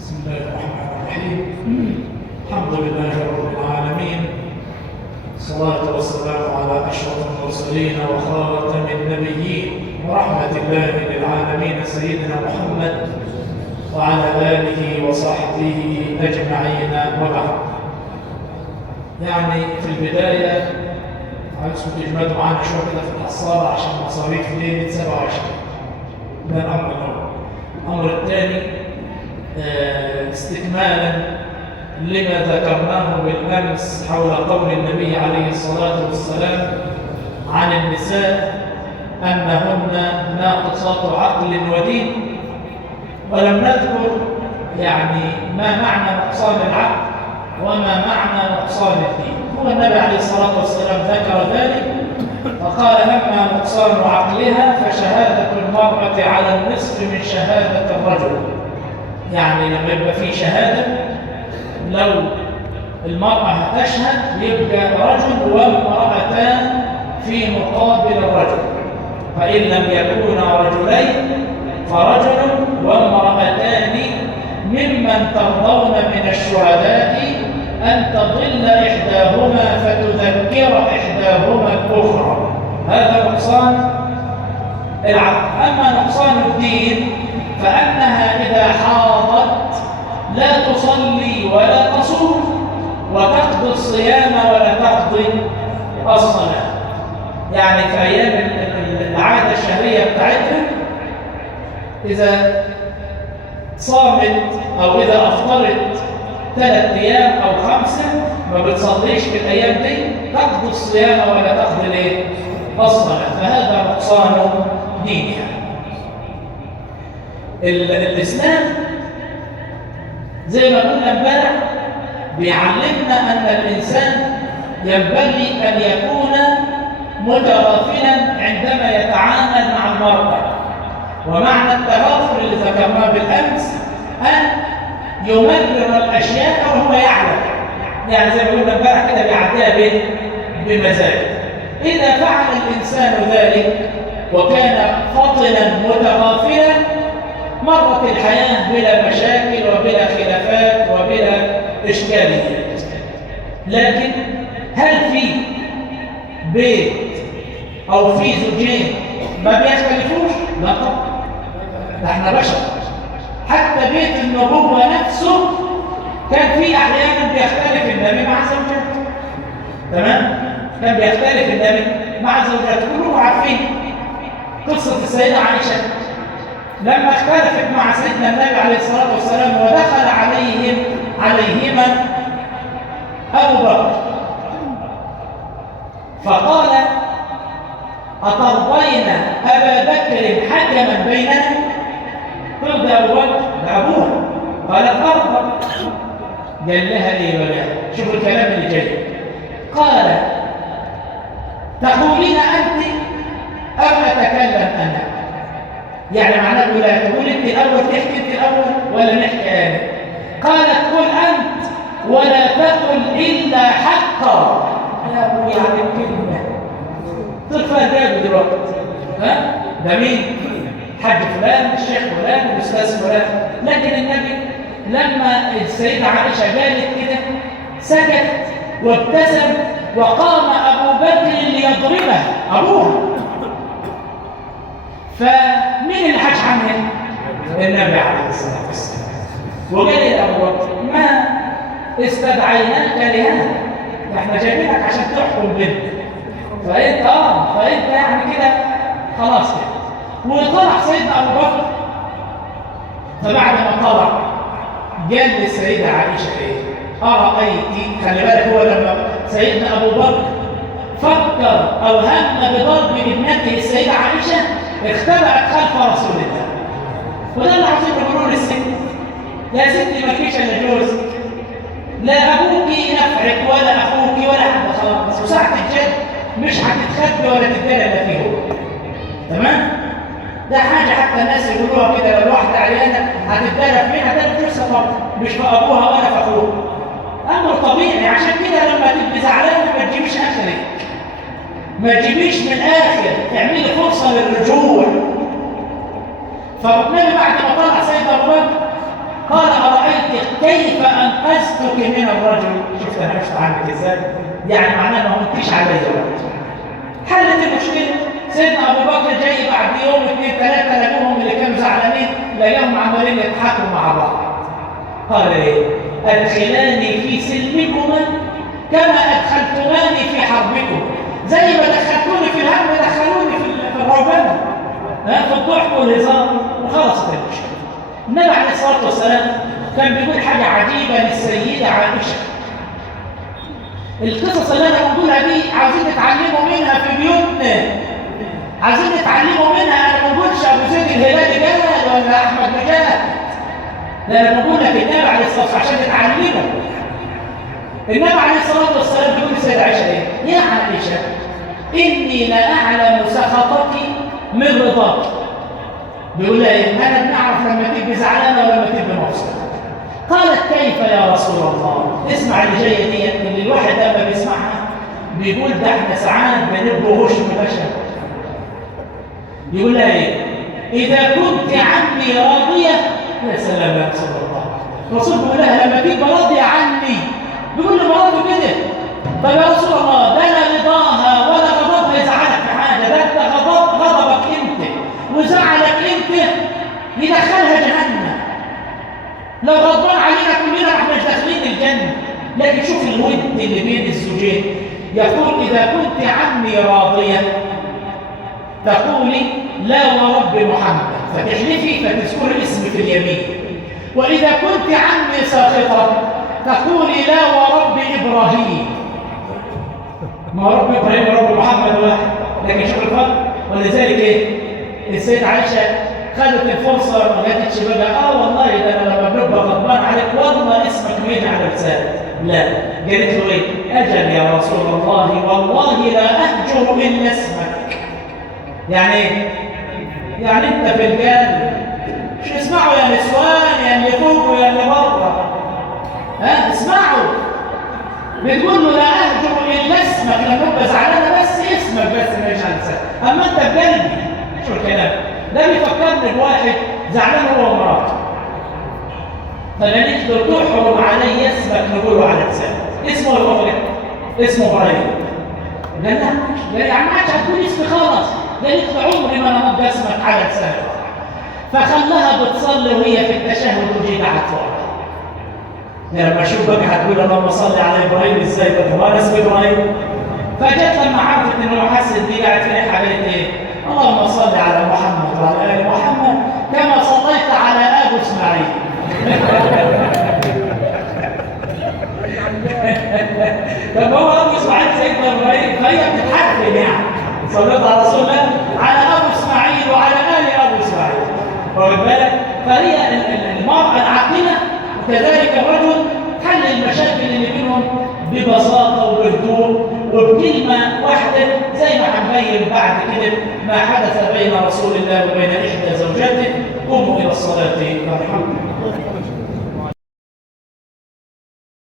بسم الله الرحمن الرحيم. الحمد لله رب العالمين، الصلاة والسلام على أشرف المرسلين وخاتم النبيين ورحمة الله للعالمين سيدنا محمد وعلى آله وصحبه أجمعين وبعد. يعني في البداية عايزكم تجمدوا معانا شوية كده في الحصالة عشان مصاريف ليلة 27. ده الأمر الأول. الأمر الثاني استكمالا لما ذكرناه بالأمس حول قول النبي عليه الصلاة والسلام عن النساء أنهن ناقصات عقل ودين، ولم نذكر يعني ما معنى نقصان العقل وما معنى نقصان الدين. هو النبي عليه الصلاة والسلام ذكر ذلك فقال: أما نقصان عقلها فشهادة المرأة على النصف من شهادة الرجل. يعني لما يبقى في شهادة، لو المرأة تشهد يبقى رجل وامرأتان في مقابل الرجل، فإن لم يكونا رجلين فرجل وامرأتان ممن ترضون من الشهداء أن تضل إحداهما فتذكر إحداهما الأخرى. هذا نقصان العقل. أما نقصان الدين فأنها إذا حاضت لا تصلي ولا تصوم وتقضي الصيام ولا تقضي الصلاة. يعني في أيام العادة الشهرية بتاعتها إذا صامت أو إذا أفطرت 3 أيام أو 5 ما بتصليش في الأيام دي، تقضي الصيام ولا تقضي الصلاة، فهذا نقصان دينها. الإسلام زي ما قلنا امبارح بيعلمنا أن الإنسان ينبغي أن يكون متغافلا عندما يتعامل مع المرأة. ومعنى التغافل اللي ذكرناه بالأمس أن يمرر الأشياء وهو يعلم، يعني زي ما قلنا امبارح كده بيعديها بمزاج. إذا فعل الإنسان ذلك وكان فطنا متغافلا مرت الحياة بلا مشاكل وبلا خلافات وبلا إشكاليات. لكن هل في بيت أو في زوجين ما بيختلفوش؟ لا طبعا، احنا بشر. حتى بيت النبوة نفسه كان في أحيانا بيختلف النبي مع زوجته. تمام؟ كان بيختلف النبي مع زوجته. كلكم عارفين قصة السيدة عائشة لما اختلفت مع سيدنا النبي عليه الصلاة والسلام ودخل عليهما أبو بكر فقال: أترضين أبا بكر حكما بيننا؟ ترضى أبو بكر؟ لأبوها. قالت: أرضى. قال لها إيه بقى؟ شوفوا الكلام اللي جاي. قال: تقولين أنت أم أتكلم أنا؟ يعني معناه لا تقول أنت الأول، تحكي أنت الأول ولا نحكي أنا؟ قالت: قل أنت ولا تقل إلا حقا. يا أبو يعني الكلمة طرفها جابوا دلوقتي. ها؟ ده مين؟ حاج فلان، الشيخ فلان، الأستاذ فلان. لكن النبي لما السيدة عائشة قالت كده سكت وابتسم، وقام أبو بكر ليضربها أبوها. فمين اللي حاج عنها؟ النبي عليه الصلاة والسلام. وقال لأبو بكر: ما استدعيناك لهذا، احنا جايبينك عشان تحكم بنت، فانت يعني كده خلاص كده. وطلع سيدنا ابو بكر، فبعد ما طلع قال للسيدة عائشة ايه؟ أرأيتي، خلي بالك هو لما سيدنا ابو بكر فكر او هم بضرب ابنته السيدة عائشة اختبأت خلف رسول الله. وده اللي عاوزين يقولوا للست: يا ستي ما فيش الا جوزك، لا ابوك نفعك ولا اخوك ولا حد، خلاص. وساعة الجد مش هتتخبي ولا تتدلى الا فيه هو. تمام؟ ده حاجة حتى الناس يقولوها كده، لو واحدة عيانة هتتدلى في مين؟ هتدلى في طبعا، مش في ابوها ولا في اخوها. امر طبيعي. عشان كده لما تبقي زعلانة ما تجيبيش اخرك، ما تجيبيش من الاخر، تعملي فرصة للرجوع. فالنبي بعد ما طلع سيدنا ابو بكر قال: أرأيت كيف أنقذتك من الرجل؟ شفت أنا عشت عنك إزاي؟ يعني معناه ما هونتيش عليا وقت. حلت المشكلة. سيدنا أبو بكر جاي بعد يوم 2 3 لقوهم اللي كانوا زعلانين لقاهم عمالين يضحكوا مع بعض. قال إيه؟ أدخلاني في سلمكما كما أدخلتماني في حربكم. زي ما دخلتوني في الهم دخلوني في الرهبنة، في الضحك والهزار، وخلصت المشكلة. النبي عليه الصلاة والسلام كان بيقول حاجة عجيبة للسيدة عائشة. القصص اللي أنا بقولها دي عايزين نتعلموا منها في بيوتنا، عايزين نتعلموا منها. أنا ما بقولش أبو زيد الهلالي جاد ولا أحمد نجاد، لا أنا بقول لك النبي عليه الصلاة والسلام عشان نتعلمه. النبي عليه الصلاة والسلام بيقول للسيدة عائشة إيه؟ يا عائشة إني لأعلم سخطك من رضاك. بيقول لها إيه؟ أنا بنعرف لما تبقي زعلانة ولما تبقي مبسوطة. قالت كيف يا رسول الله؟ اسمع اللي جاية دي اللي الواحد لما بيسمعها بيقول ده احنا ساعات بنبقى غش مباشر. يقول لها إيه؟ إذا كنت عني راضية. يا سلام يا رسول الله. الرسول بيقول لها لما تبقى راضية عني، بيقول لمراته كده طب يا رسول الله ده لا رضاها ولا غضبها يزعلك في حاجه، ده انت غضبك انت وزعلك انت يدخلها جهنم. لو غضبان علينا كلنا احنا مش داخلين الجنه. لكن شوف الود اللي بين الزوجين. يقول اذا كنت عني راضيه تقولي لا ورب محمد، فتحلفي فتذكري اسمي في اليمين. واذا كنت عني ساخطه تقولي لا ورب إبراهيم. ما رب إبراهيم ورب محمد واحد، لكن شوف الفرق. ولذلك إيه؟ السيدة عائشة خدت الفرصة ما جاتش بقى والله ده أنا لما ببقى غضبان عليك والله اسمك مين على لساني. لا، قالت له إيه؟ أجل يا رسول الله والله لا أهجر إلا اسمك. يعني إيه؟ يعني أنت في الجنة مش اسمعوا يا نسوان يا اللي فوق ويا اللي بره. اسمعوا. بتقول له لا أهجر إلا اسمك لما أبقى زعلانة، بس اسمك بس مش على لسانك، أما أنت في قلبي. شو الكلام ده؟ بيفكرني بواحد زعلان هو ومراته، فقالت له تحرم علي اسمك نقوله على لسانك. اسمه الأخرى اسمه إبراهيم. قال لها قال يعني ما عادش هتقول اسمي خلاص. قالت له عمري ما أنا أبقى اسمك على لسانك. فخلاها بتصلي وهي في التشهد وجي قاعد فوق. لما اشوف بقى هتقول اللهم صل على ابراهيم ازاي بقى وانا اسمي ابراهيم. فجت لما عرفت انه حست دي قاعد في ريحه قالت ايه؟ اللهم صل على محمد وعلى ال محمد كما صليت على ابو اسماعيل. طب هو ابو اسماعيل سيدنا ابراهيم، فهي بتتحكم يعني صليت على رسول الله على ابو اسماعيل وعلى ال ابو اسماعيل. واخد بالك؟ فهي المراه العاقله وكذلك الرجل حل المشاكل اللي بينهم ببساطة وبهدوء وبكلمة واحدة، زي ما هنبين بعد كده ما حدث بين رسول الله وبين إحدى زوجاته. قوموا إلى الصلاة يرحمكم.